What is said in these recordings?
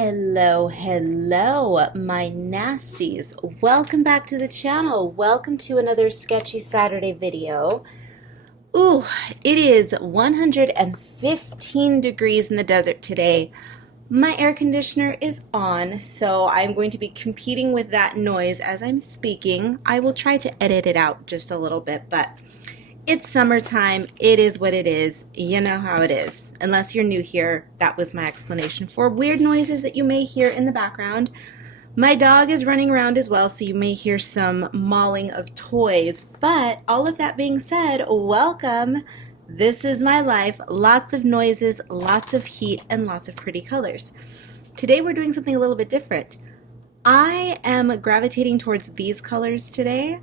Hello, my nasties. Welcome back to the channel. Welcome to another Sketchy Saturday video. Ooh, it is 115 degrees in the desert today. My air conditioner is on, so I'm going to be competing with that noise as I'm speaking. I will try to edit it out just a little bit, but it's summertime. It is what it is. You know how it is. Unless you're new here, that was my explanation for weird noises that you may hear in the background. My dog is running around as well, so you may hear some mauling of toys. But all of that being said, welcome. This is my life. Lots of noises, lots of heat, and lots of pretty colors. Today we're doing something a little bit different. I am gravitating towards these colors today.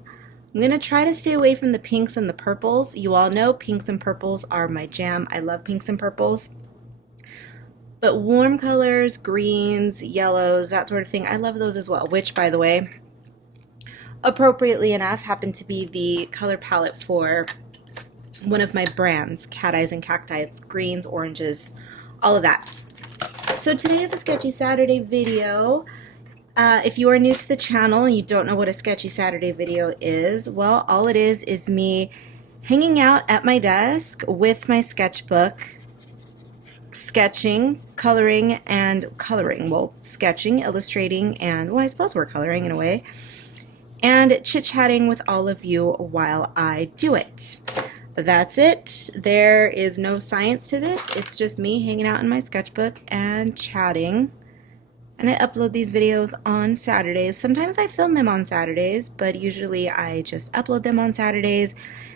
I'm going to try to stay away from the pinks and the purples. You all know pinks and purples are my jam. I love pinks and purples. But warm colors, greens, yellows, that sort of thing, I love those as well, which, by the way, appropriately enough, happen to be the color palette for one of my brands, Cat Eyes and Cacti. It's greens, oranges, all of that. So today is a Sketchy Saturday video. If you are new to the channel and you don't know what a Sketchy Saturday video is, well, all it is me hanging out at my desk with my sketchbook, sketching, coloring, well, sketching, illustrating, and, well, I suppose we're coloring in a way, and chit-chatting with all of you while I do it. That's it. There is no science to this. It's just me hanging out in my sketchbook and chatting. And I upload these videos on Saturdays. Sometimes I film them on Saturdays, but usually I just upload them on Saturdays.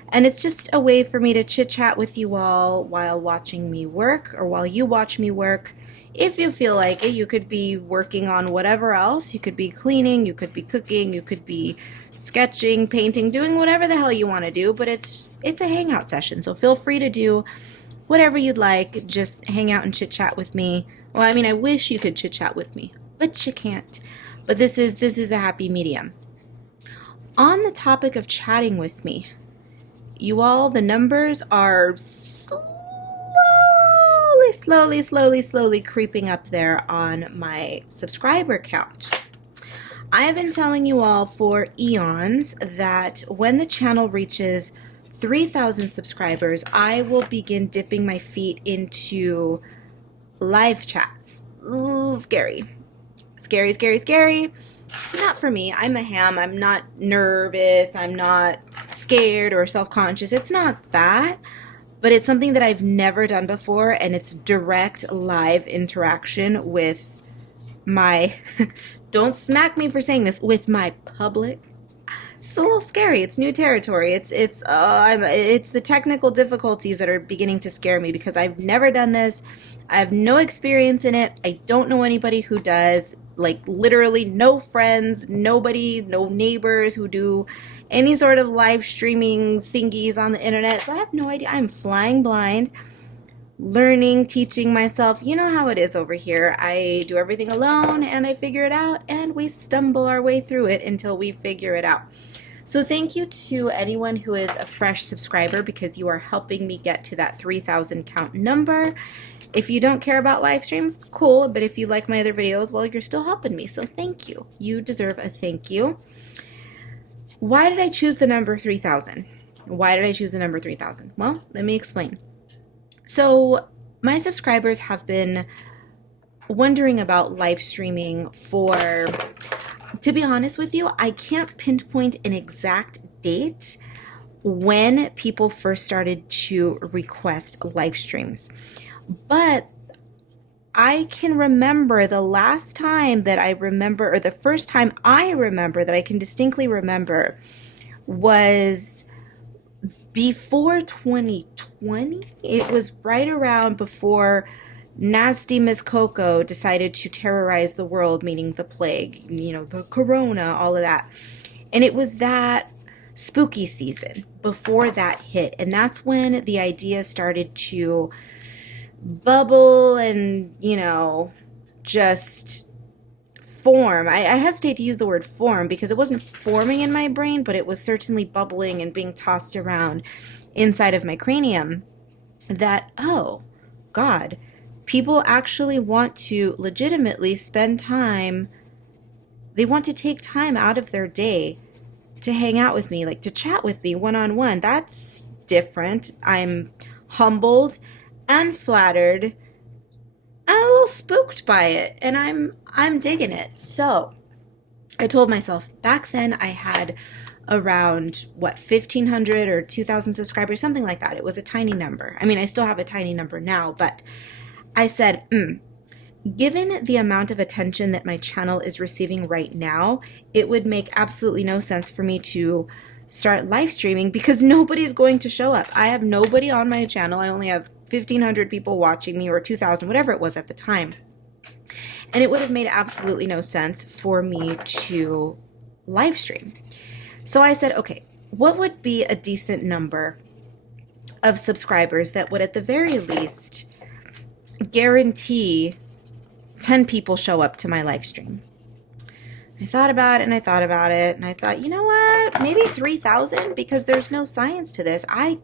And it's just a way for me to chit-chat with you all while watching me work, or while you watch me work. If you feel like it, you could be working on whatever else. You could be cleaning, you could be cooking, you could be sketching, painting, doing whatever the hell you want to do. But it's a hangout session, so feel free to do whatever you'd like. Just hang out and chit-chat with me. Well, I mean, I wish you could chit-chat with me, but you can't. But this is a happy medium. On the topic of chatting with me, you all, the numbers are slowly creeping up there on my subscriber count. I have been telling you all for eons that when the channel reaches 3,000 subscribers, I will begin dipping my feet into live chats. Ooh, scary. Not for me. I'm a ham. I'm not nervous. I'm not scared or self-conscious. It's not that, but it's something that I've never done before, and it's direct live interaction with my, don't smack me for saying this, with my public. It's a little scary. It's new territory. It's the technical difficulties that are beginning to scare me, because I've never done this. I have no experience in it. I don't know anybody who does. Like, literally no friends, nobody, no neighbors who do any sort of live streaming thingies on the internet. So I have no idea. I'm flying blind, learning, teaching myself. You know how it is over here. I do everything alone, and I figure it out, and we stumble our way through it until we figure it out. So thank you to anyone who is a fresh subscriber, because you are helping me get to that 3,000 count number. If you don't care about live streams, cool, but if you like my other videos, well, you're still helping me, so thank you. You deserve a thank you. Why did I choose the number 3,000? Why did I choose the number 3,000? Well, let me explain. So my subscribers have been wondering about live streaming for, to be honest with you, I can't pinpoint an exact date when people first started to request live streams. But I can remember the last time that I remember, or the first time I remember that I can distinctly remember, was before 2020. It was right around before nasty Miss Coco decided to terrorize the world, meaning the plague, you know, the corona, all of that. And it was that spooky season before that hit. And that's when the idea started to bubble and, you know, just form. I hesitate to use the word form, because it wasn't forming in my brain, but it was certainly bubbling and being tossed around inside of my cranium, that, oh God, People actually want to legitimately spend time. They want to take time out of their day to hang out with me, like to chat with me one-on-one. That's different. I'm humbled and flattered and a little spooked by it, and I'm digging it. So I told myself back then I had around 1,500 or 2,000 subscribers, something like that. It was a tiny number. I mean, I still have a tiny number now, but I said, given the amount of attention that my channel is receiving right now, it would make absolutely no sense for me to start live streaming because nobody's going to show up. I have nobody on my channel. I only have 1,500 people watching me, or 2,000, whatever it was at the time. And it would have made absolutely no sense for me to live stream. So I said, okay, what would be a decent number of subscribers that would at the very least guarantee 10 people show up to my live stream? I thought about it and I thought about it, and I thought, you know what, maybe 3,000, because there's no science to this. I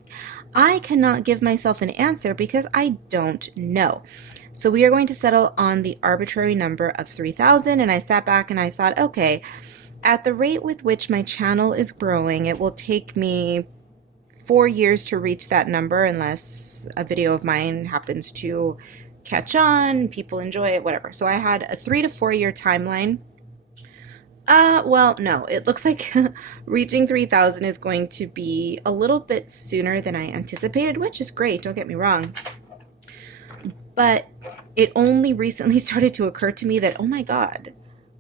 cannot give myself an answer because I don't know. So we are going to settle on the arbitrary number of 3,000, and I sat back and I thought, okay, at the rate with which my channel is growing, it will take me 4 years to reach that number unless a video of mine happens to catch on, people enjoy it, whatever. So I had a 3 to 4 year timeline. Well, no, it looks like reaching 3,000 is going to be a little bit sooner than I anticipated, which is great, don't get me wrong. But it only recently started to occur to me that, oh my God,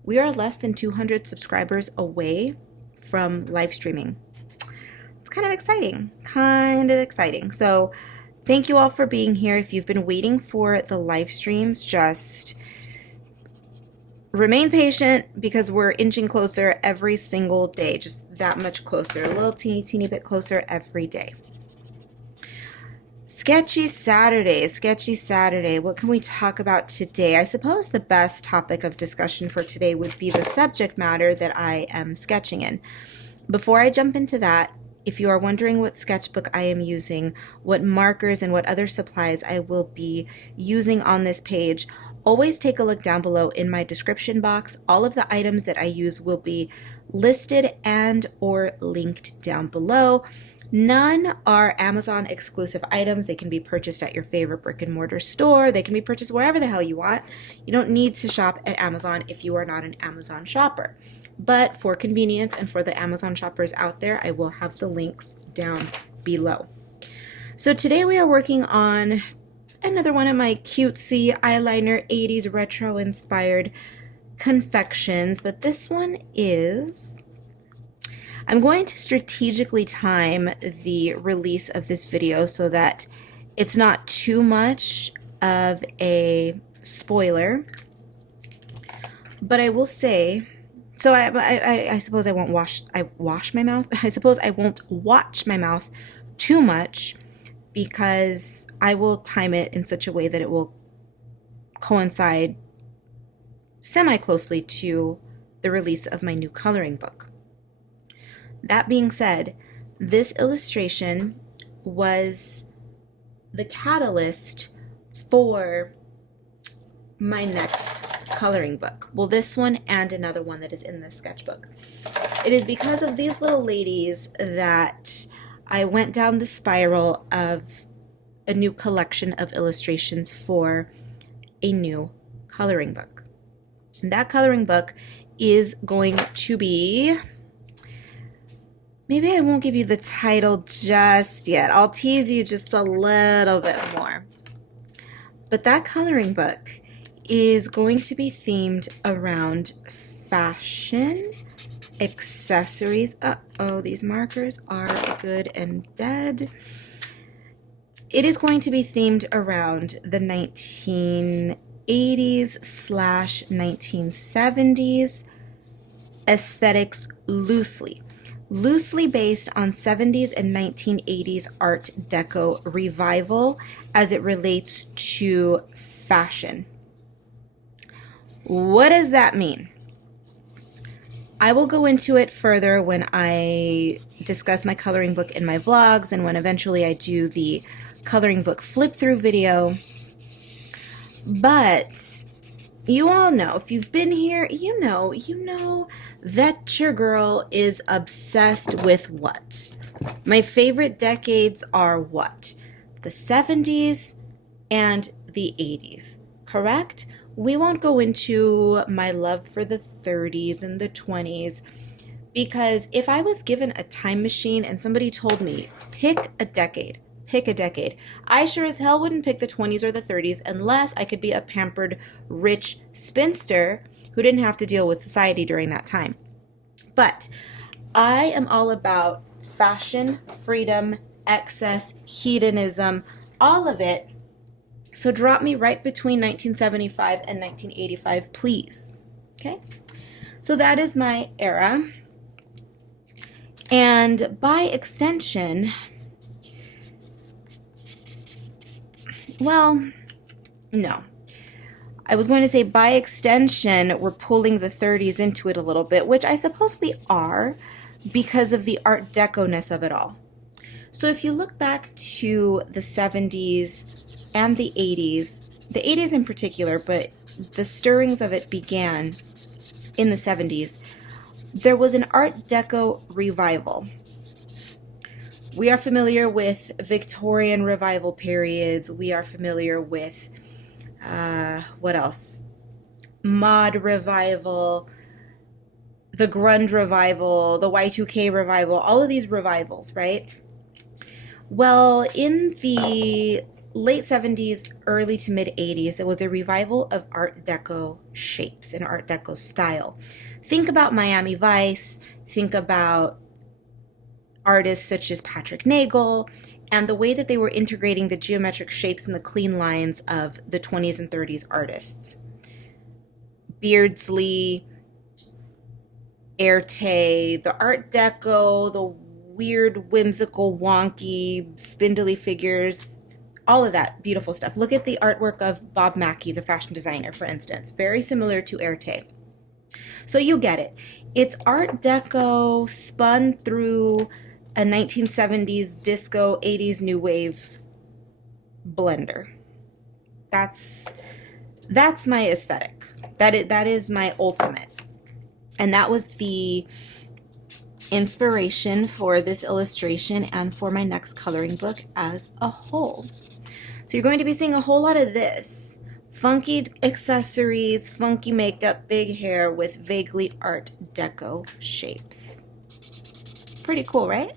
we are less than 200 subscribers away from live streaming. It's kind of exciting. So thank you all for being here. If you've been waiting for the live streams, just remain patient because we're inching closer every single day, just that much closer, a little teeny bit closer every day. Sketchy Saturday. What can we talk about today? I suppose the best topic of discussion for today would be the subject matter that I am sketching in. Before I jump into that, if you are wondering what sketchbook I am using, what markers and what other supplies I will be using on this page, always take a look down below in my description box. All of the items that I use will be listed and or linked down below. None are Amazon exclusive items. They can be purchased at your favorite brick and mortar store. They can be purchased wherever the hell you want. You don't need to shop at Amazon if you are not an Amazon shopper. But for convenience and for the Amazon shoppers out there, I will have the links down below. So today we are working on another one of my cutesy eyeliner 80s retro inspired confections, but this one is, I'm going to strategically time the release of this video so that it's not too much of a spoiler, but I will say, so I suppose I won't wash my mouth. I suppose I won't watch my mouth too much because I will time it in such a way that it will coincide semi-closely to the release of my new coloring book. That being said, this illustration was the catalyst for my next coloring book. Well, this one and another one that is in this sketchbook. It is because of these little ladies that I went down the spiral of a new collection of illustrations for a new coloring book. And that coloring book is going to be, maybe I won't give you the title just yet. I'll tease you just a little bit more. But that coloring book is going to be themed around fashion, accessories. Uh-oh, these markers are good and dead. It is going to be themed around the 1980s/1970s aesthetics loosely based on 70s and 1980s Art Deco revival as it relates to fashion. What does that mean? I will go into it further when I discuss my coloring book in my vlogs and when eventually I do the coloring book flip through video. But you all know, if you've been here, you know that your girl is obsessed with what? My favorite decades are what? The 70s and the 80s, correct? We won't go into my love for the 30s and the 20s because if I was given a time machine and somebody told me, pick a decade, I sure as hell wouldn't pick the 20s or the 30s unless I could be a pampered, rich spinster who didn't have to deal with society during that time. But I am all about fashion, freedom, excess, hedonism, all of it. So drop me right between 1975 and 1985, please. Okay? So that is my era. And by extension, well, no. I was going to say by extension, we're pulling the 30s into it a little bit, which I suppose we are because of the Art Deco-ness of it all. So if you look back to the 70s and the 80s in particular, but the stirrings of it began in the 70s, there was an Art Deco revival. We are familiar with Victorian revival periods. We are familiar with, what else? Mod revival, the grunge revival, the Y2K revival, all of these revivals, right? Well, in the late 70s, early to mid 80s, there was a revival of Art Deco shapes and Art Deco style. Think about Miami Vice, think about artists such as Patrick Nagel, and the way that they were integrating the geometric shapes and the clean lines of the 20s and 30s artists. Beardsley, Erte, the Art Deco, the weird, whimsical, wonky, spindly figures, all of that beautiful stuff. Look at the artwork of Bob Mackie, the fashion designer, for instance. Very similar to Erte. So you get it. It's Art Deco spun through a 1970s disco, 80s new wave blender. That's my aesthetic. That is my ultimate. And that was the inspiration for this illustration and for my next coloring book as a whole. So you're going to be seeing a whole lot of this. Funky accessories, funky makeup, big hair with vaguely Art Deco shapes. Pretty cool, right?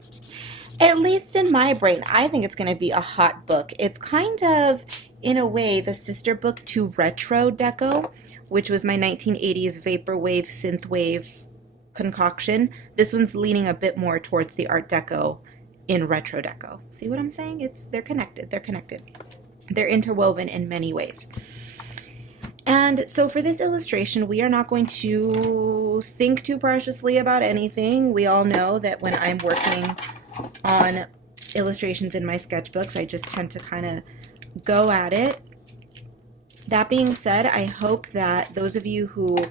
At least in my brain, I think it's going to be a hot book. It's kind of, in a way, the sister book to Retro Deco, which was my 1980s vaporwave, synthwave concoction. This one's leaning a bit more towards the Art Deco in Retro Deco. See what I'm saying? They're connected. They're interwoven in many ways. And so for this illustration, we are not going to think too preciously about anything. We all know that when I'm working on illustrations in my sketchbooks, I just tend to kind of go at it. That being said, I hope that those of you who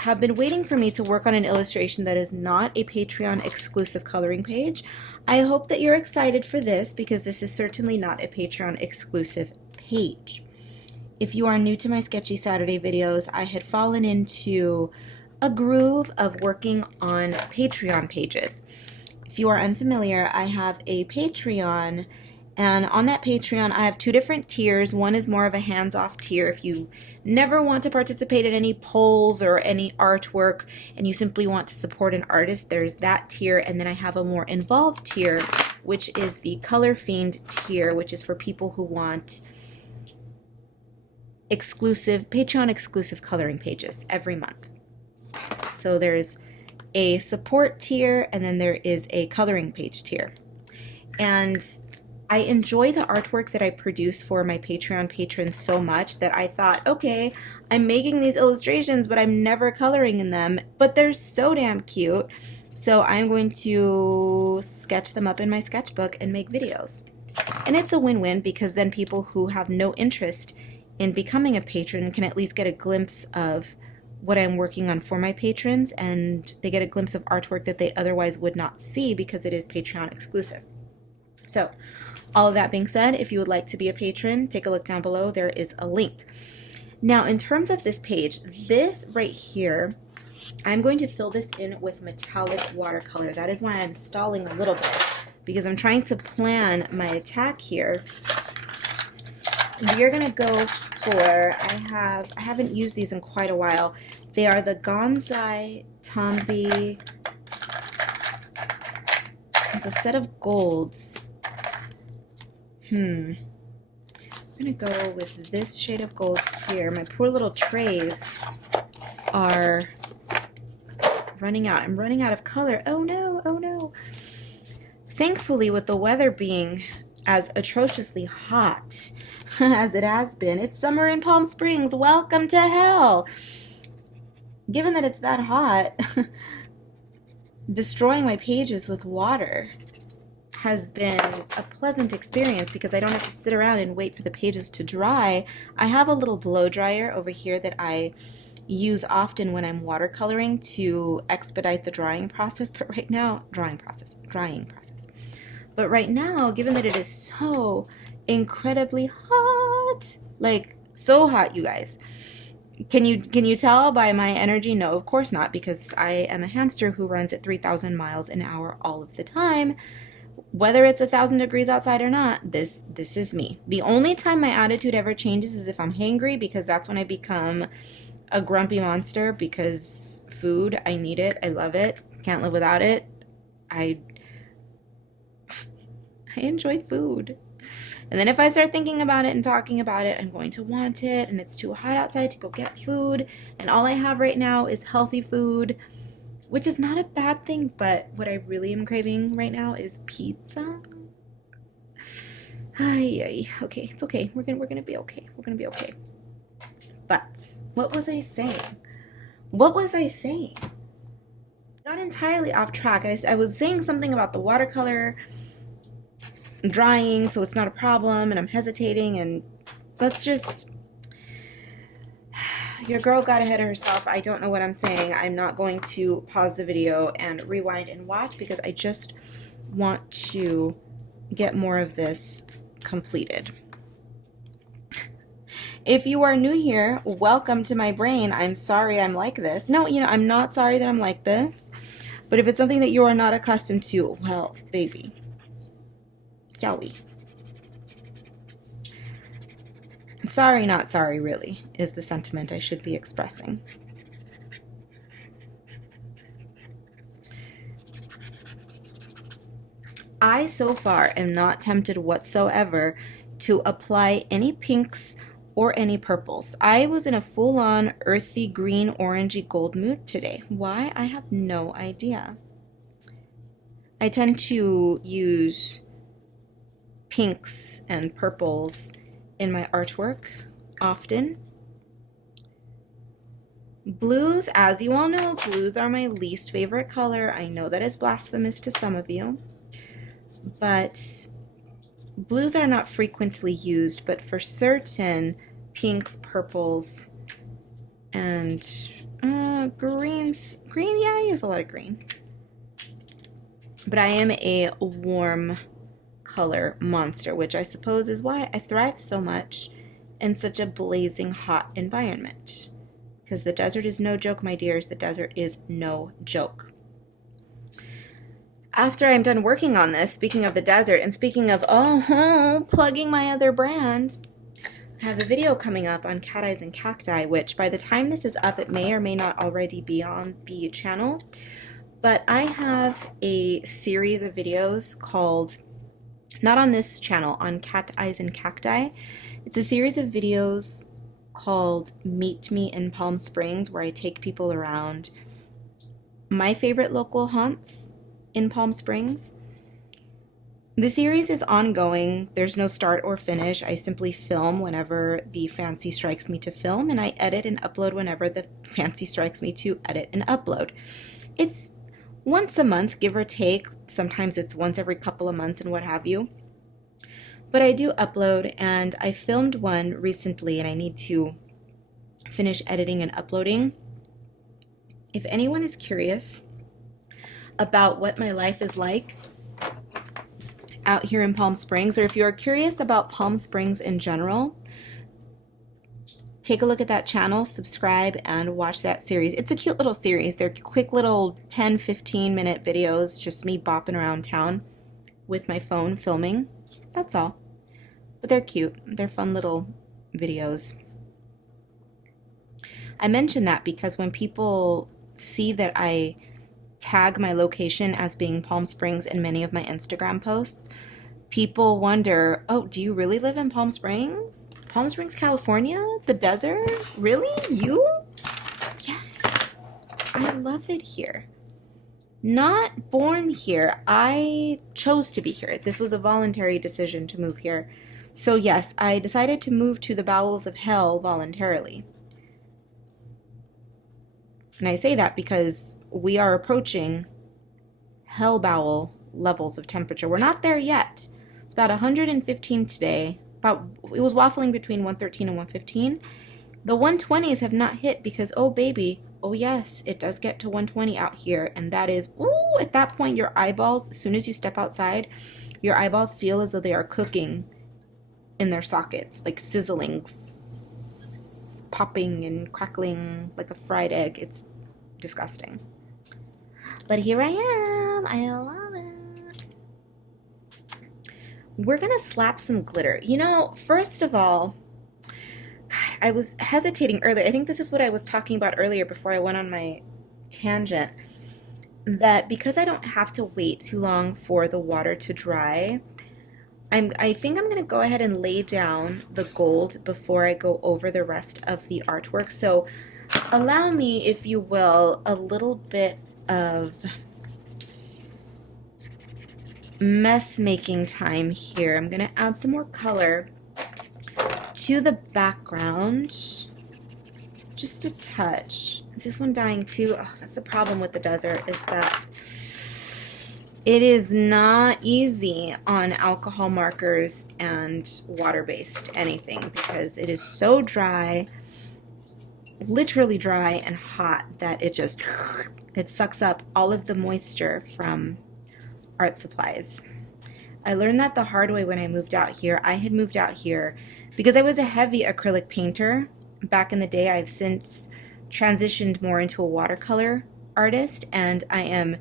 have been waiting for me to work on an illustration that is not a Patreon exclusive coloring page, I hope that you're excited for this because this is certainly not a Patreon exclusive page. If you are new to my Sketchy Saturday videos, I had fallen into a groove of working on Patreon pages. If you are unfamiliar, I have a Patreon, and on that Patreon I have two different tiers. One is more of a hands-off tier if you never want to participate in any polls or any artwork and you simply want to support an artist. There's that tier, and then I have a more involved tier, which is the Color Fiend tier, which is for people who want exclusive, Patreon exclusive coloring pages every month. So there's a support tier and then there is a coloring page tier. And I enjoy the artwork that I produce for my Patreon patrons so much that I thought, okay, I'm making these illustrations, but I'm never coloring in them, but they're so damn cute. So I'm going to sketch them up in my sketchbook and make videos. And it's a win-win because then people who have no interest in becoming a patron can at least get a glimpse of what I'm working on for my patrons, and they get a glimpse of artwork that they otherwise would not see because it is Patreon exclusive. So All of that being said, if you would like to be a patron, take a look down below. There is a link. Now, in terms of this page, this right here, I'm going to fill this in with metallic watercolor. That is why I'm stalling a little bit, because I'm trying to plan my attack here. We are going to go for, I haven't used these in quite a while. They are the Gonzai Tombi. It's a set of golds. I'm gonna go with this shade of golds here. My poor little trays are running out. I'm running out of color. Oh no, oh no. Thankfully, with the weather being as atrociously hot as it has been, it's summer in Palm Springs. Welcome to hell. Given that it's that hot, destroying my pages with water has been a pleasant experience because I don't have to sit around and wait for the pages to dry. I have a little blow dryer over here that I use often when I'm watercoloring to expedite the drying process, but right now, drying process. But right now, given that it is so incredibly hot, like so hot, you guys, can you tell by my energy? No, of course not, because I am a hamster who runs at 3,000 miles an hour all of the time. Whether it's 1,000 degrees outside or not, this is me. The only time my attitude ever changes is if I'm hangry, because that's when I become a grumpy monster, because food, I need it, I love it, can't live without it. I enjoy food. And then if I start thinking about it and talking about it, I'm going to want it, and it's too hot outside to go get food, and all I have right now is healthy food, which is not a bad thing, but what I really am craving right now is pizza. Okay, it's okay. We're gonna be okay. We're gonna be okay. But what was I saying? Got entirely off track. I was saying something about the watercolor drying, so it's not a problem, and I'm hesitating, and let's just... Your girl got ahead of herself. I don't know what I'm saying. I'm not going to pause the video and rewind and watch because I just want to get more of this completed. If you are new here, welcome to my brain. I'm sorry I'm like this. No, I'm not sorry that I'm like this. But if it's something that you are not accustomed to, well, baby, shall we? Sorry, not sorry, really, is the sentiment I should be expressing. I, so far, am not tempted whatsoever to apply any pinks or any purples. I was in a full-on earthy green, orangey gold mood today. Why? I have no idea. I tend to use pinks and purples in my artwork often. Blues, as you all know, blues are my least favorite color. I know that is blasphemous to some of you, but blues are not frequently used, but for certain pinks, purples, and greens. Green, yeah, I use a lot of green. But I am a warm color monster, which I suppose is why I thrive so much in such a blazing hot environment. Because the desert is no joke, my dears. The desert is no joke. After I'm done working on this, speaking of the desert, and speaking of, plugging my other brand, I have a video coming up on cat eyes and cacti, which by the time this is up, it may or may not already be on the channel. But I have a series of videos called, not on this channel, on cat eyes and cacti. It's a series of videos called Meet Me in Palm Springs, where I take people around my favorite local haunts in Palm Springs. The series is ongoing. There's no start or finish. I simply film whenever the fancy strikes me to film, and I edit and upload whenever the fancy strikes me to edit and upload. It's once a month, give or take. Sometimes it's once every couple of months and what have you. But I do upload, and I filmed one recently, and I need to finish editing and uploading. If anyone is curious about what my life is like out here in Palm Springs, or if you are curious about Palm Springs in general, take a look at that channel, subscribe, and watch that series. It's a cute little series. They're quick little 10-15 minute videos, just me bopping around town with my phone filming. That's all. But they're cute. They're fun little videos. I mention that because when people see that I tag my location as being Palm Springs in many of my Instagram posts, people wonder, oh, do you really live in Palm Springs? Palm Springs, California? The desert? Really? You? Yes. I love it here. Not born here. I chose to be here. This was a voluntary decision to move here. So yes, I decided to move to the bowels of hell voluntarily. And I say that because we are approaching hell bowel levels of temperature. We're not there yet. It's about 115 today. It was waffling between 113 and 115. The 120s have not hit because, oh baby, oh yes, it does get to 120 out here. And that is, ooh, at that point, your eyeballs, as soon as you step outside, your eyeballs feel as though they are cooking in their sockets, like sizzling, popping and crackling like a fried egg. It's disgusting. But here I am. I love it. We're gonna slap some glitter. You know, first of all, God, I was hesitating earlier. I think this is what I was talking about earlier before I went on my tangent, that because I don't have to wait too long for the water to dry, I think I'm going to go ahead and lay down the gold before I go over the rest of the artwork. So allow me, if you will, a little bit of mess making time here. I'm going to add some more color to the background, just a touch. Is this one dying too? Oh, that's the problem with the desert, is that it is not easy on alcohol markers and water-based anything because it is so dry, literally dry and hot, that it sucks up all of the moisture from art supplies. I learned that the hard way when I moved out here. I had moved out here because I was a heavy acrylic painter back in the day. I've since transitioned more into a watercolor artist, and I am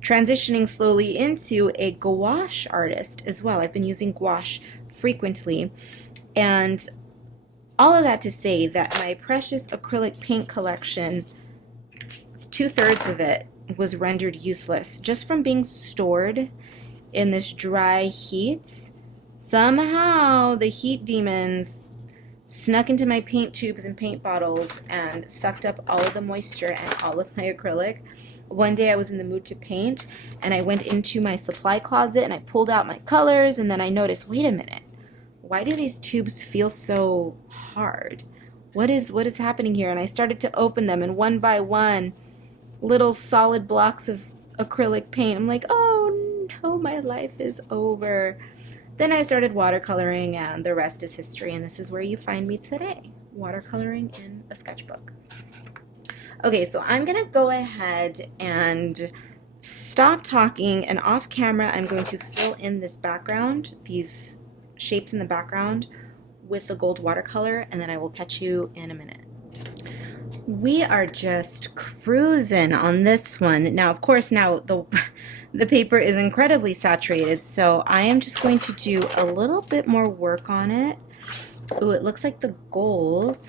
transitioning slowly into a gouache artist as well. I've been using gouache frequently, and all of that to say that my precious acrylic paint collection, 2/3 of it was rendered useless just from being stored in this dry heat. Somehow the heat demons snuck into my paint tubes and paint bottles and sucked up all of the moisture and all of my acrylic. One day I was in the mood to paint, and I went into my supply closet and I pulled out my colors, and then I noticed, wait a minute, why do these tubes feel so hard? What is happening here? And I started to open them, and one by one, little solid blocks of acrylic paint. I'm like, oh no, my life is over. Then I started watercoloring, and the rest is history, and this is where you find me today, watercoloring in a sketchbook. Okay, so I'm going to go ahead and stop talking, and off camera I'm going to fill in this background, these shapes in the background, with the gold watercolor, and then I will catch you in a minute. We are just cruising on this one. Now, of course, now the paper is incredibly saturated, so I am just going to do a little bit more work on it. Ooh, it looks like the gold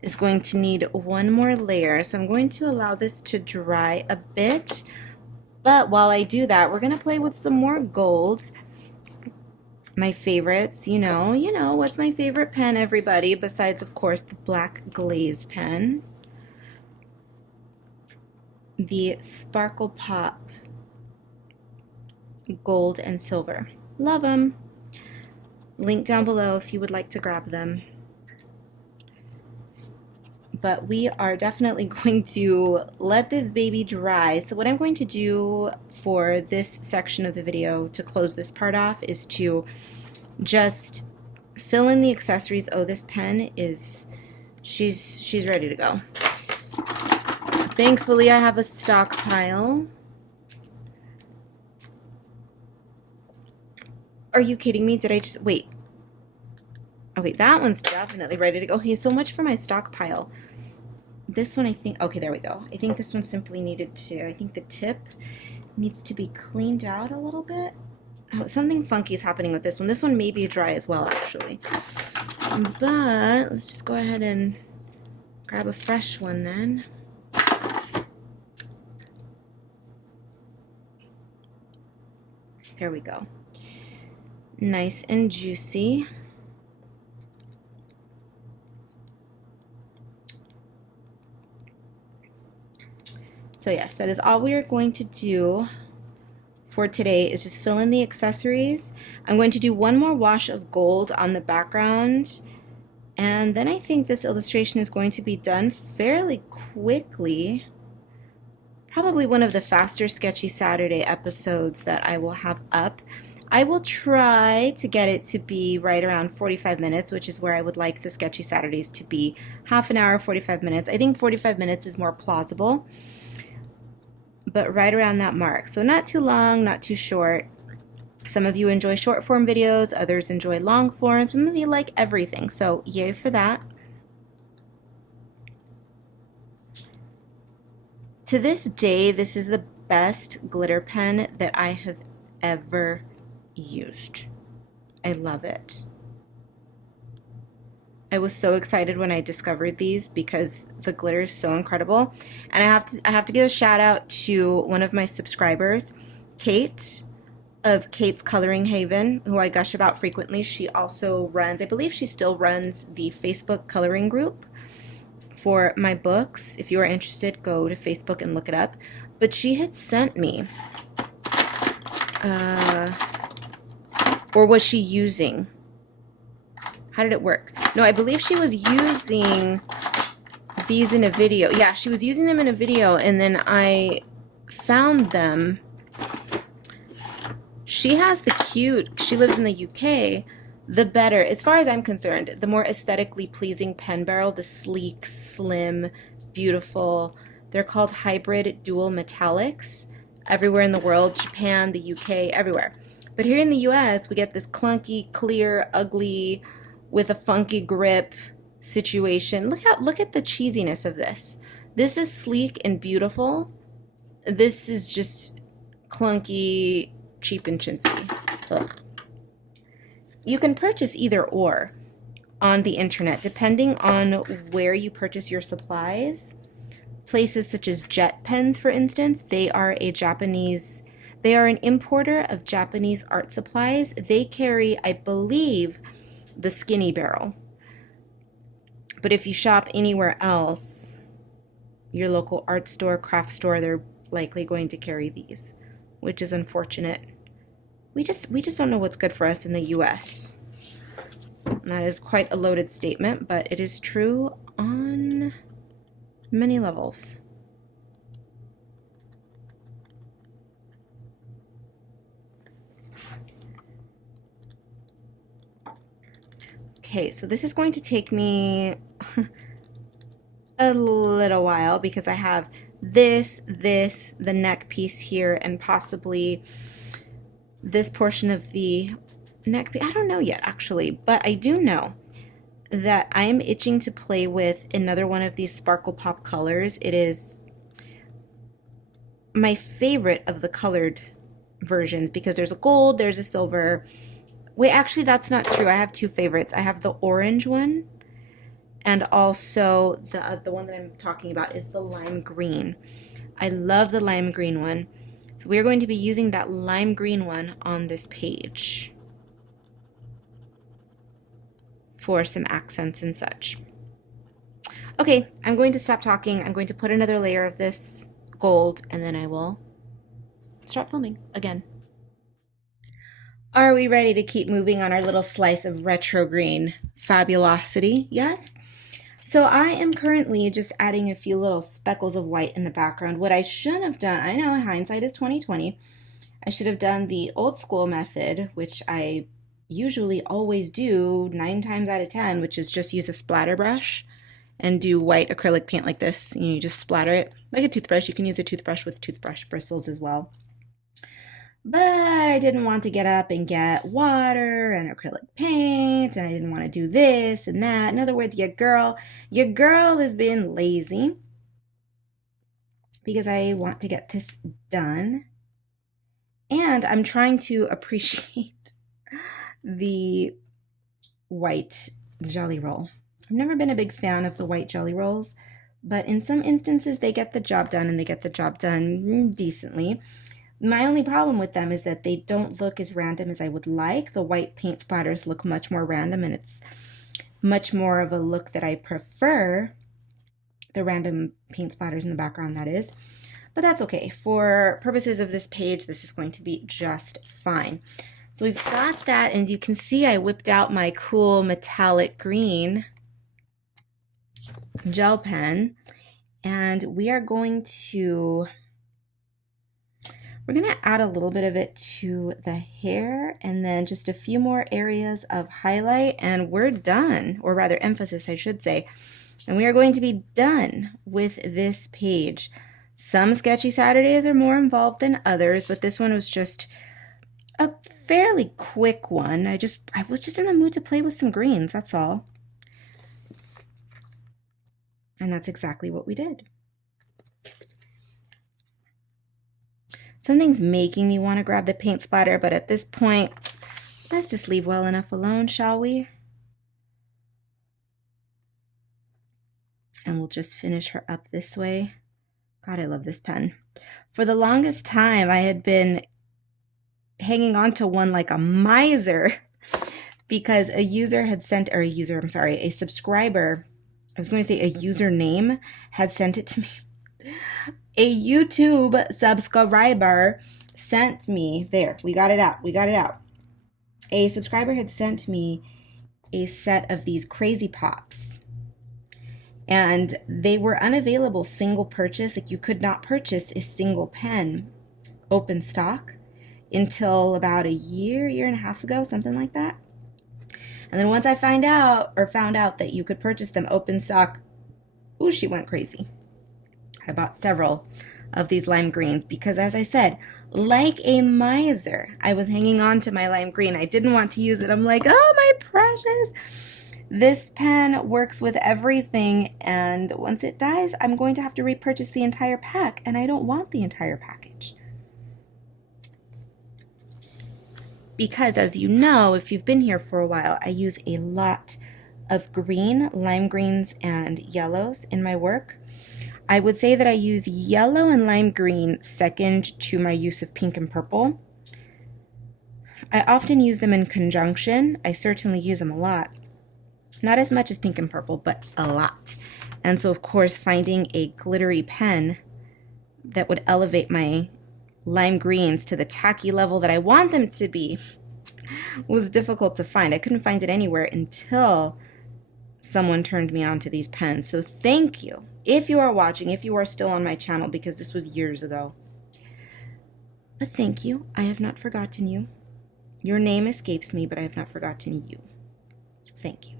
is going to need one more layer, so I'm going to allow this to dry a bit. But while I do that, we're going to play with some more golds. My favorites, you know what's my favorite pen, everybody, besides of course the black glaze pen, the Sparkle Pop gold and silver. Love them. Link down below if you would like to grab them. But we are definitely going to let this baby dry. So what I'm going to do for this section of the video to close this part off is to just fill in the accessories. Oh, this pen is, she's ready to go. Thankfully, I have a stockpile. Are you kidding me? Did I just, wait. Okay, that one's definitely ready to go. Okay, so much for my stockpile. This one, I think, okay, there we go. I think this one simply needed to, I think the tip needs to be cleaned out a little bit. Oh, something funky is happening with this one. This one may be dry as well, actually. But let's just go ahead and grab a fresh one then. There we go. Nice and juicy. So yes, that is all we are going to do for today, is just fill in the accessories. I'm going to do one more wash of gold on the background, and then I think this illustration is going to be done fairly quickly. Probably one of the faster Sketchy Saturday episodes that I will have up. I will try to get it to be right around 45 minutes, which is where I would like the Sketchy Saturdays to be. Half an hour, 45 minutes. I think 45 minutes is more plausible, but right around that mark. So not too long, not too short. Some of you enjoy short form videos, others enjoy long form, some of you like everything, so yay for that. To this day, this is the best glitter pen that I have ever used. I love it. I was so excited when I discovered these because the glitter is so incredible. And I have to give a shout out to one of my subscribers, Kate, of Kate's Coloring Haven, who I gush about frequently. She also runs, I believe she still runs, the Facebook coloring group for my books. If you are interested, go to Facebook and look it up. But she had sent me, or was she using? How did it work? No, I believe she was using these in a video. Yeah, she was using them in a video, and then I found them. She has the cute, she lives in the UK, the better, as far as I'm concerned, the more aesthetically pleasing pen barrel, the sleek, slim, beautiful. They're called hybrid dual metallics everywhere in the world, Japan, the UK, everywhere. But here in the US, we get this clunky, clear, ugly, with a funky grip situation. Look at the cheesiness of this. This is sleek and beautiful. This is just clunky, cheap and chintzy. Ugh. You can purchase either or on the internet, depending on where you purchase your supplies. Places such as Jet Pens, for instance, they are an importer of Japanese art supplies. They carry, I believe, the skinny barrel. But if you shop anywhere else, your local art store, craft store, they're likely going to carry these, which is unfortunate. We just don't know what's good for us in the US. And that is quite a loaded statement, but it is true on many levels. Okay, so this is going to take me a little while because I have this, the neck piece here, and possibly this portion of the neck piece. I don't know yet, actually, but I do know that I am itching to play with another one of these Sparkle Pop colors. It is my favorite of the colored versions because there's a gold, there's a silver. Wait, actually, that's not true. I have two favorites. I have the orange one, and also the one that I'm talking about is the lime green. I love the lime green one. So we're going to be using that lime green one on this page for some accents and such. Okay, I'm going to stop talking. I'm going to put another layer of this gold, and then I will start filming again. Are we ready to keep moving on our little slice of retro green fabulosity? Yes? So I am currently just adding a few little speckles of white in the background. What I should have done, I know hindsight is 20/20, I should have done the old school method, which I usually always do 9 times out of 10, which is just use a splatter brush and do white acrylic paint like this. You just splatter it like a toothbrush. You can use a toothbrush with toothbrush bristles as well. But I didn't want to get up and get water and acrylic paint, and I didn't want to do this and that. In other words, your girl is being lazy because I want to get this done. And I'm trying to appreciate the white jelly roll. I've never been a big fan of the white jelly rolls, but in some instances they get the job done, and they get the job done decently. My only problem with them is that they don't look as random as I would like. The white paint splatters look much more random, and it's much more of a look that I prefer. The random paint splatters in the background, that is. But that's okay. For purposes of this page, this is going to be just fine. So we've got that, and as you can see, I whipped out my cool metallic green gel pen, and we're going to add a little bit of it to the hair, and then just a few more areas of highlight, and we're done, or rather emphasis, I should say. And we are going to be done with this page. Some Sketchy Saturdays are more involved than others, but this one was just a fairly quick one. I was just in the mood to play with some greens, that's all. And that's exactly what we did. Something's making me want to grab the paint splatter, but at this point, let's just leave well enough alone, shall we? And we'll just finish her up this way. God, I love this pen. For the longest time, I had been hanging on to one like a miser because a subscriber, I was going to say a username, had sent it to me. A YouTube subscriber sent me, there, we got it out. A subscriber had sent me a set of these Crazy Pops, and they were unavailable single purchase. Like, you could not purchase a single pen open stock until about a year and a half ago, something like that. And then once I found out that you could purchase them open stock, ooh, she went crazy. I bought several of these lime greens because, as I said, like a miser, I was hanging on to my lime green. I didn't want to use it. I'm like, oh, my precious. This pen works with everything, and once it dies, I'm going to have to repurchase the entire pack, and I don't want the entire package. Because, as you know, if you've been here for a while, I use a lot of green, lime greens, and yellows in my work. I would say that I use yellow and lime green second to my use of pink and purple. I often use them in conjunction. I certainly use them a lot. Not as much as pink and purple, but a lot. And so, of course, finding a glittery pen that would elevate my lime greens to the tacky level that I want them to be was difficult to find. I couldn't find it anywhere until someone turned me on to these pens. So thank you. If you are watching, if you are still on my channel, because this was years ago. But thank you. I have not forgotten you. Your name escapes me, but I have not forgotten you. Thank you.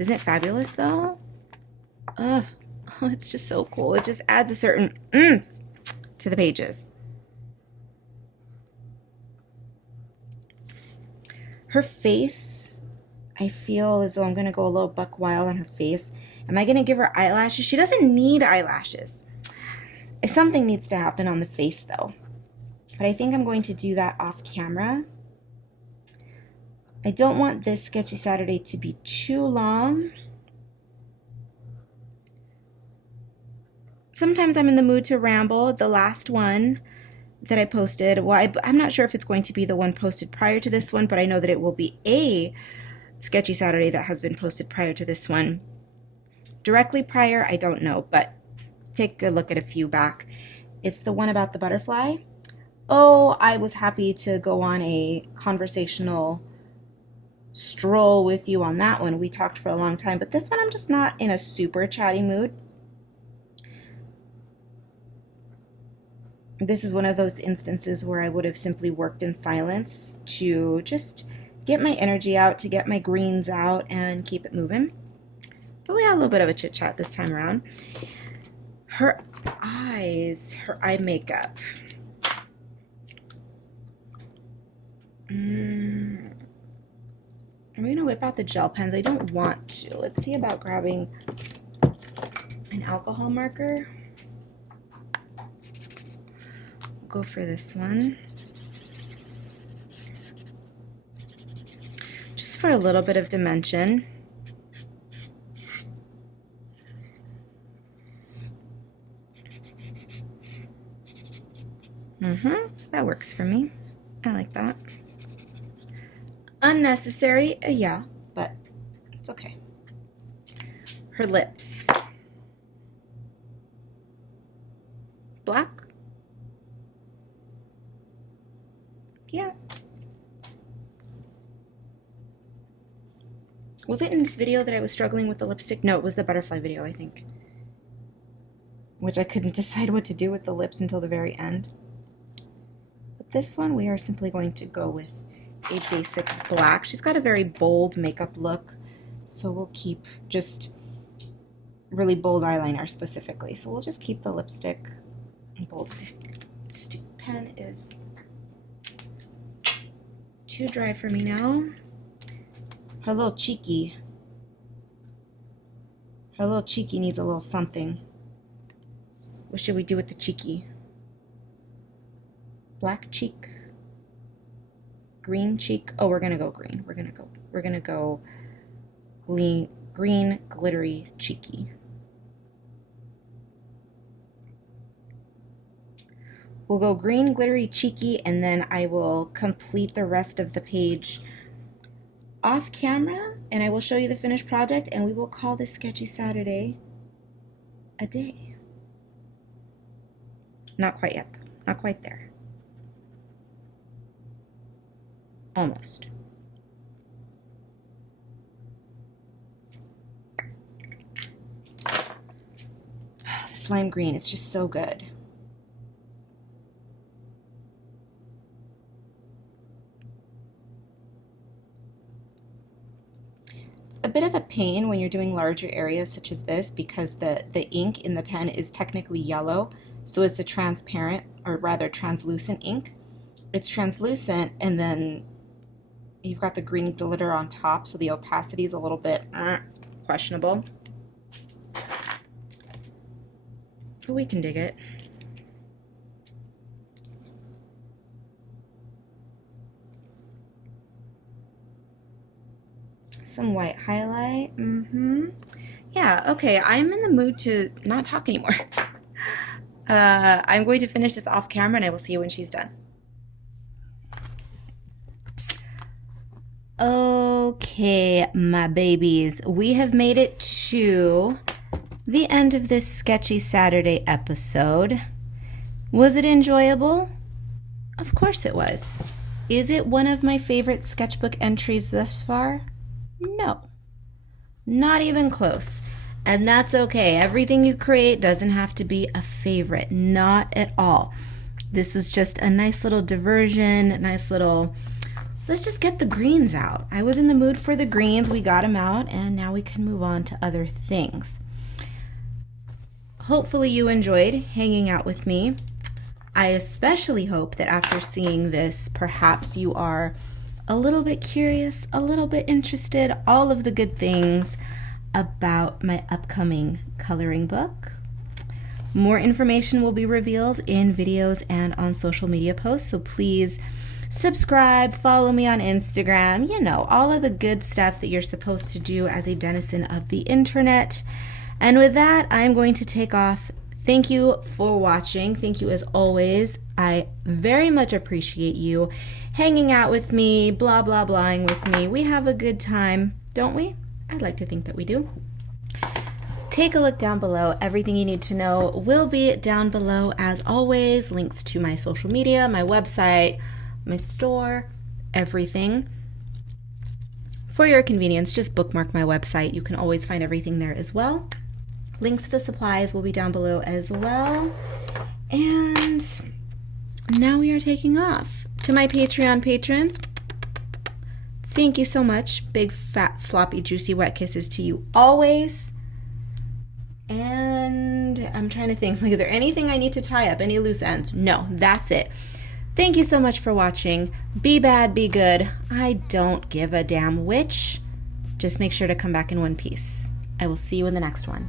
Isn't it fabulous, though? Oh, it's just so cool. It just adds a certain oomph to the pages. Her face, I feel as though I'm going to go a little buck wild on her face. Am I going to give her eyelashes? She doesn't need eyelashes. Something needs to happen on the face, though. But I think I'm going to do that off camera. I don't want this Sketchy Saturday to be too long. Sometimes I'm in the mood to ramble. The last one that I posted, well, I'm not sure if it's going to be the one posted prior to this one, but I know that it will be a Sketchy Saturday that has been posted prior to this one. Directly prior, I don't know, but take a look at a few back. It's the one about the butterfly. Oh, I was happy to go on a conversational stroll with you on that one. We talked for a long time, but this one I'm just not in a super chatty mood. This is one of those instances where I would have simply worked in silence to just get my energy out, to get my greens out and keep it moving. But we had a little bit of a chit chat this time around. Her eyes, her eye makeup. I'm going to whip out the gel pens. I don't want to. Let's see about grabbing an alcohol marker. We'll go for this one. Just for a little bit of dimension. That works for me. I like that. Unnecessary, yeah, but it's okay. Her lips. Black? Yeah. Was it in this video that I was struggling with the lipstick? No, it was the butterfly video, I think. Which I couldn't decide what to do with the lips until the very end. But this one, we are simply going to go with a basic black. She's got a very bold makeup look, so we'll keep just really bold eyeliner specifically. So we'll just keep the lipstick bold. This stupid pen is too dry for me now. Her little cheeky needs a little something. What should we do with the cheeky? Black cheek, green cheek. Oh, we're gonna go green. We're gonna go green glittery cheeky. We'll go green glittery cheeky, and then I will complete the rest of the page off camera, and I will show you the finished project, and we will call this Sketchy Saturday a day. Not quite yet, though. Not quite there. Almost. The slime green, it's just so good. It's a bit of a pain when you're doing larger areas such as this because the ink in the pen is technically yellow, so it's a transparent, or rather translucent ink. It's translucent, and then you've got the green glitter on top, so the opacity is a little bit questionable. But we can dig it. Some white highlight. Yeah, okay, I'm in the mood to not talk anymore. I'm going to finish this off camera, and I will see you when she's done. Okay, my babies, we have made it to the end of this Sketchy Saturday episode. Was it enjoyable? Of course it was. Is it one of my favorite sketchbook entries thus far? No, not even close. And that's okay. Everything you create doesn't have to be a favorite, not at all. This was just a nice little diversion, nice little, let's just get the greens out. I was in the mood for the greens, we got them out, and now we can move on to other things. Hopefully you enjoyed hanging out with me. I especially hope that after seeing this, perhaps you are a little bit curious, a little bit interested, all of the good things about my upcoming coloring book. More information will be revealed in videos and on social media posts, so please subscribe, follow me on Instagram, you know, all of the good stuff that you're supposed to do as a denizen of the internet. And with that, I'm going to take off. Thank you for watching. Thank you as always. I very much appreciate you hanging out with me, blah, blah, blahing with me. We have a good time, don't we? I'd like to think that we do. Take a look down below. Everything you need to know will be down below as always. Links to my social media, my website, my store, everything. For your convenience, just bookmark my website. You can always find everything there as well. Links to the supplies will be down below as well. And now we are taking off. To my Patreon patrons, thank you so much. Big, fat, sloppy, juicy, wet kisses to you always. And I'm trying to think, like, is there anything I need to tie up? Any loose ends? No, that's it. Thank you so much for watching. Be bad, be good. I don't give a damn which. Just make sure to come back in one piece. I will see you in the next one.